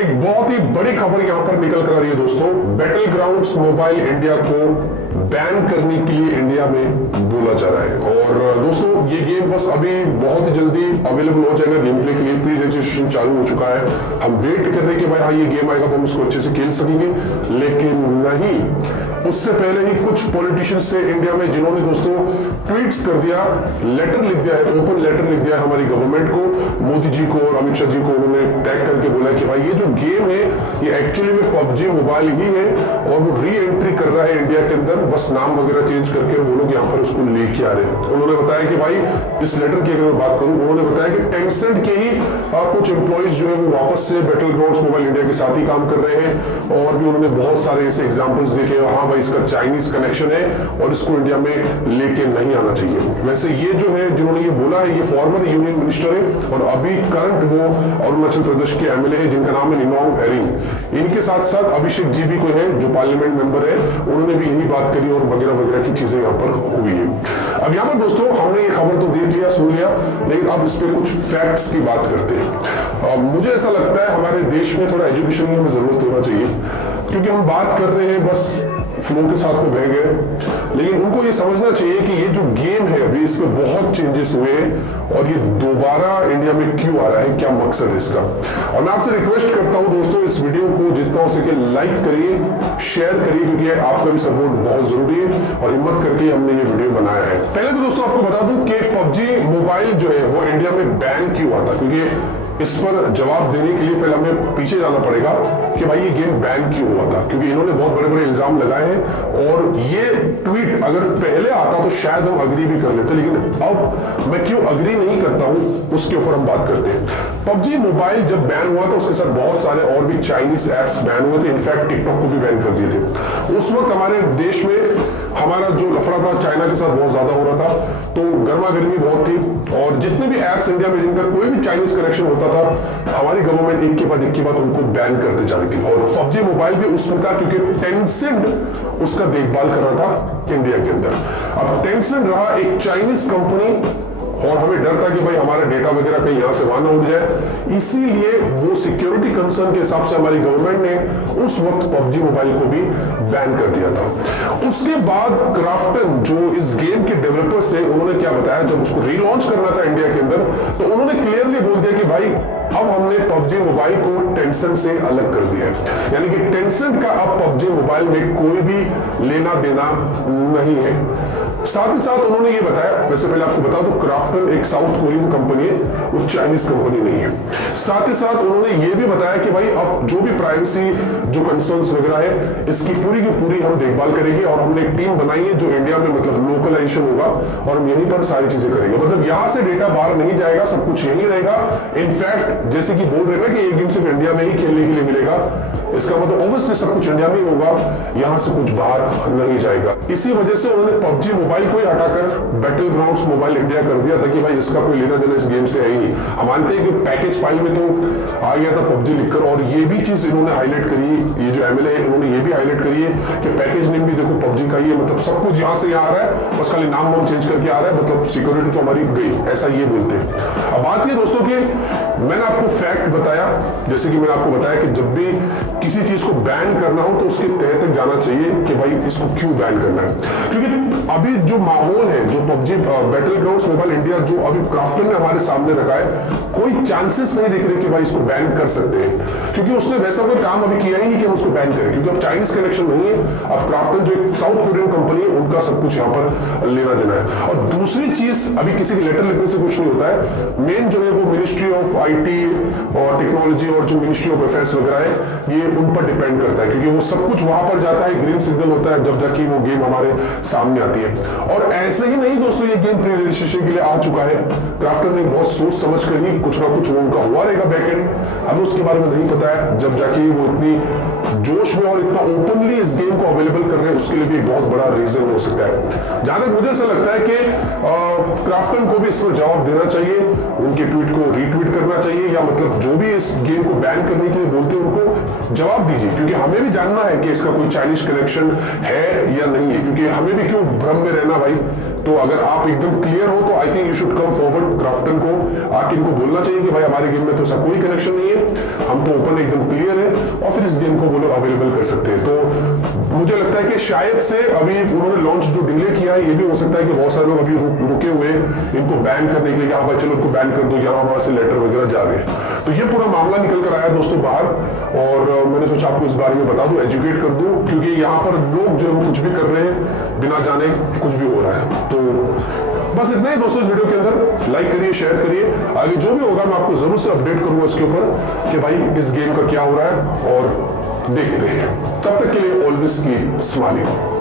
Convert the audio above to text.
एक बहुत ही बड़ी खबर यहां पर निकल कर आ रही है दोस्तों। बैटल ग्राउंड्स मोबाइल इंडिया को बैन करने के लिए इंडिया में बोला जा रहा है। और दोस्तों ये गेम बस अभी बहुत ही जल्दी अवेलेबल हो जाएगा गेम प्ले के लिए। प्री रजिस्ट्रेशन चालू हो चुका है। हम वेट कर रहे हैं कि भाई हाँ ये गेम आएगा तो हम इसको अच्छे से खेल सकेंगे, लेकिन नहीं, उससे पहले ही कुछ पॉलिटिशियंस से इंडिया में जिन्होंने दोस्तों ट्वीट्स कर दिया, लेटर लिख दिया है, ओपन लेटर लिख दिया है हमारी गवर्नमेंट को, मोदी जी को और अमित शाह जी को। उन्होंने टैग करके बोला कि भाई ये जो गेम है ये एक्चुअली में पबजी मोबाइल ही है और वो री एंट्री कर रहा है इंडिया के अंदर, बस नाम वगैरह चेंज करके वो लोग यहाँ पर उसको लेके आ रहे हैं। उन्होंने बताया कि भाई इस लेटर की अगर मैं बात करूं, उन्होंने बताया कि टेंसेंट के ही कुछ एम्प्लॉइज जो है वो वापस से बैटल ग्राउंड्स मोबाइल इंडिया के साथ ही काम कर रहे हैं। और भी उन्होंने बहुत सारे ऐसे एग्जांपल्स देखे, हाँ भाई इसका चाइनीज कनेक्शन है और इसको इंडिया में लेके नहीं आना चाहिए। वैसे ये जो है जिन्होंने ये बोला है ये फॉर्मर यूनियन मिनिस्टर है और अभी करंट वो अरुणाचल प्रदेश के एमएलए है जिनका नाम है निनोंग एरिंग। इनके साथ साथ अभिषेक जी भी कोई है जो पार्लियामेंट मेंबर है, उन्होंने भी यही बात करी और वगैरह वगैरह की चीजें यहाँ पर हुई है। अब यहाँ पर दोस्तों हमने ये खबर तो देख लिया, सुन लिया, लेकिन अब इस पे कुछ फैक्ट्स की बात करते हैं। मुझे ऐसा लगता है हमारे देश में थोड़ा एजुकेशन की हमें जरूरत होना चाहिए, क्योंकि हम बात कर रहे हैं बस फ्लो के साथ में बह गए, लेकिन उनको ये समझना चाहिए कि ये जो गेम है अभी इस पे बहुत चेंजेस हुए हैं और ये दोबारा इंडिया में क्यों आ रहा है, क्या मकसद है इसका। और मैं आपसे रिक्वेस्ट करता हूं दोस्तों इस वीडियो को जितना हो सके लाइक करिए, शेयर करिए, क्योंकि आपका भी सपोर्ट बहुत जरूरी है और हिम्मत करके हमने ये वीडियो बनाया है। पहले तो दोस्तों आपको बता दूं कि पबजी मोबाइल जो है वो इंडिया में बैन क्यों हुआ था, क्योंकि इस पर जवाब देने के लिए पहले हमें पीछे जाना पड़ेगा कि भाई ये गेम बैन क्यों हुआ था, क्योंकि इन्होंने बहुत बड़े बड़े इल्जाम लगाए हैं। और ये ट्वीट अगर पहले आता तो शायद हम अग्री भी कर लेते, लेकिन अब मैं क्यों अग्री नहीं करता हूं उसके ऊपर हम बात करते हैं। पबजी मोबाइल जब बैन हुआ था उसके साथ बहुत सारे और भी चाइनीज एप्स बैन हुए थे, इनफैक्ट टिकटॉक को भी बैन कर दिए थे। उस वक्त हमारे देश में हमारा जो लफड़ा था चाइना के साथ बहुत ज्यादा हो रहा था, तो गर्मा गर्मी बहुत थी और जितने भी एप्स इंडिया में जिनका कोई भी चाइनीज कनेक्शन होता था हमारी गवर्नमेंट एक के बाद उनको बैन करते जा रही थी। और पबजी मोबाइल भी उसमें था क्योंकि टेंसेंट उसका देखभाल कर रहा था इंडिया के अंदर। अब टेंसेंट रहा एक चाइनीज कंपनी और हमें डर था कि भाई हमारा डेटा वगैरह कहीं यहां से वहां ना उड़ जाए, इसीलिए वो सिक्योरिटी कंसर्न के हिसाब से हमारी गवर्नमेंट ने उस वक्त पबजी मोबाइल को भी बैन कर दिया था। उसके बाद क्राफ्टन जो इस गेम के डेवलपर्स है उन्होंने क्या बताया, जब उसको रीलॉन्च करना था इंडिया के अंदर तो उन्होंने क्लियरली बोल दिया कि भाई अब हमने पबजी मोबाइल को टेंसेंट से अलग कर दिया है, यानी कि टेंसेंट का अब पबजी मोबाइल में कोई भी लेना देना नहीं है। साथ ही साथ उन्होंने ये बताया, वैसे पहले आपको बता दो क्राफ्टन एक साउथ कोरियन कंपनी है, वो चाइनीज कंपनी नहीं है। साथ ही साथ उन्होंने ये भी बताया कि भाई अब जो भी प्राइवेसी जो कंसर्न्स वगैरह है इसकी पूरी की पूरी हम देखभाल करेंगे और हमने एक टीम बनाई है जो इंडिया में मतलब लोकलाइजेशन होगा और हम यहीं पर सारी चीजें करेंगे, मतलब यहां से डेटा बाहर नहीं जाएगा, सब कुछ यहीं रहेगा। इनफैक्ट जैसे कि बोल रहे हैं ना कि ये गेम सिर्फ इंडिया में ही खेलने के लिए मिलेगा, इसका मतलब ऑब्वियसली सब कुछ इंडिया में ही होगा, यहां से कुछ बाहर नहीं जाएगा। इसी वजह से उन्होंने पबजी मोबाइल को ही हटाकर बैटल ग्राउंड्स मोबाइल इंडिया कर दिया था कि भाई इसका कोई लेना देना इस गेम से है ही नहीं। हम मानते हैं कि पैकेज फाइल में तो आ गया था पबजी लिखकर, और ये भी चीज इन्होंने हाईलाइट करी, ये जो एमएलए है इन्होंने ये भी हाईलाइट करी है कि पैकेज नेम भी देखो पबजी का ही है, मतलब सब कुछ यहां से यहां आ रहा है, बस खाली नाम वाम चेंज करके आ रहा है, मतलब सिक्योरिटी तो हमारी गई, ऐसा ये बोलते हैं। अब बात ये दोस्तों की मैंने आपको फैक्ट बताया, जैसे कि मैंने आपको बताया कि जब भी किसी चीज को बैन करना हो तो उसके तह तक जाना चाहिए कि भाई इसको क्यों बैन करना है, क्योंकि अभी जो माहौल है जो PUBG battle grounds mobile India जो अभी क्राफ्टन ने हमारे सामने रखा है, कोई चांसेस नहीं दिख रहे कि भाई इसको बैन कर सकते हैं, क्योंकि उसने वैसा कोई काम अभी किया ही नहीं कि हम उसको बैन करें, क्योंकि अब चाइनीज कनेक्शन नहीं है। अब क्राफ्टन जो एक साउथ कोरियन कंपनी है उनका सब कुछ यहाँ पर लेना देना है। और दूसरी चीज अभी किसी की लेटर लिखने से कुछ नहीं होता है, मेन जो है वो मिनिस्ट्री ऑफ आईटी और टेक्नोलॉजी और जो मिनिस्ट्री ऑफ अफेयर्स वगैरह है ये उन पर डिपेंड करता है, क्योंकि वो सब कुछ वहां पर जाता है, ग्रीन सिग्नल होता है जब जाके वो गेम हमारे सामने आती है। और ऐसे ही नहीं दोस्तों ये गेम प्री रजिस्ट्रेशन के लिए आ चुका है, क्राफ्टन ने बहुत सोच समझ कर ही कुछ ना कुछ वो उनका हुआ रहेगा बैकएंड, हमें उसके बारे में नहीं पता है। जब जाके वो इतनी जोश में और इतना ओपनली इस गेम को अवेलेबल कर रहे हैं उसके लिए भी एक बहुत बड़ा रीजन हो सकता है। जहां तक मुझे ऐसा लगता है कि क्राफ्टन को भी इस पर जवाब देना चाहिए, उनके ट्वीट को रीट्वीट करना चाहिए, या मतलब जो भी इस गेम को बैन करने के लिए बोलते हैं उनको जवाब दीजिए, क्योंकि हमें भी जानना है कि इसका कोई चाइनीज कनेक्शन है या नहीं है, क्योंकि हमें भी क्यों भ्रम में रहना भाई तो अगर आप एकदम क्लियर हो तो I think you should come forward Krafton को आके इनको बोलना चाहिए कि भाई हमारे गेम में तो ऐसा कोई कनेक्शन नहीं है, हम तो ओपन एकदम क्लियर है, और फिर इस गेम को वो लोग अवेलेबल कर सकते हैं। तो मुझे लगता है कि शायद से अभी उन्होंने लॉन्च जो डिले किया है, ये भी हो सकता है कि बहुत सारे लोग अभी रुके हुए इनको बैन करने के लिए, हाँ भाई चलो इनको बैन कर दो, यहाँ वहां से लेटर वगैरह जा रहे हैं। तो ये पूरा मामला निकल कर आया दोस्तों बाहर, और मैंने सोचा आपको इस बारे में बता दूं, एजुकेट कर दूं, क्योंकि यहाँ पर लोग जो है वो कुछ भी कर रहे हैं बिना जाने कुछ भी हो रहा है। तो बस इतना ही दोस्तों इस वीडियो के अंदर। लाइक करिए, शेयर करिए, आगे जो भी होगा मैं आपको जरूर से अपडेट करूंगा इसके ऊपर कि भाई इस गेम का क्या हो रहा है, और देखते हैं। तब तक के लिए ऑलवेज कीप स्माइलिंग।